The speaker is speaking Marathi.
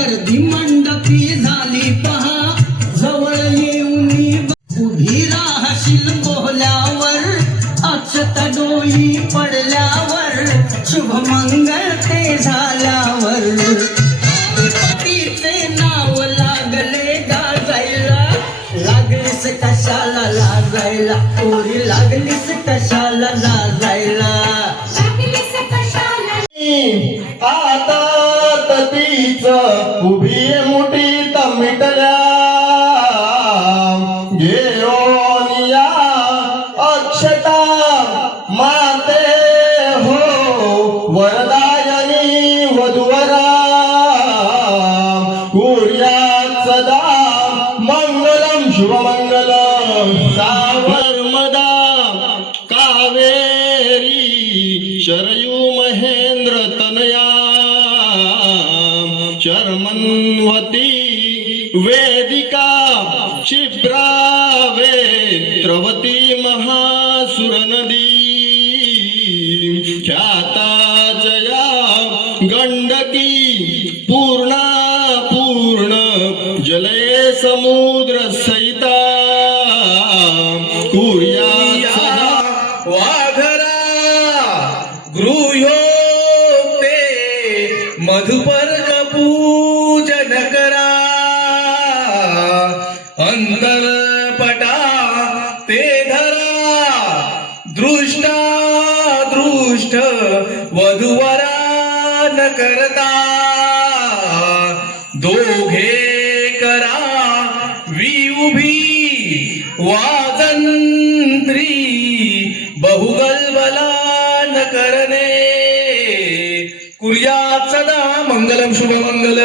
गर्दी मंडपी झाली पहा. जवळ येऊन उभी राहशील बोल्यावर अक्षत डोई पडल्यावर. शुभमंगल ते झाल्यावर. पतीचे नाव लागले गाजायला. लागलीस कशाला लाजायला? पोरी लागलीस कशाला लाजायला? आता तीच उभी मुठीत मिटल्या घेऊन अक्षता माते हो वरदायनी वधुवरा. कुर्यात सदा मंगलम शुभमंगलम. सावरमदा कावेरी शरयू महेंद्र तनया. मन्वती वेदिका क्षिप्रा द्रवती महासुर नदी ख्याता जया गंडकी पूर्णा पूर्ण जले समुद्र सहिता। वाघरा गृह्यो ते मधुपर्क अंतर पटा ते धरा। दृष्टा दृष्ट वधुवरा न करता। दोघे करा विउभी वाजंत्री बहुगलबला न करणे। कुर्यात सदा मंगलम शुभमंगल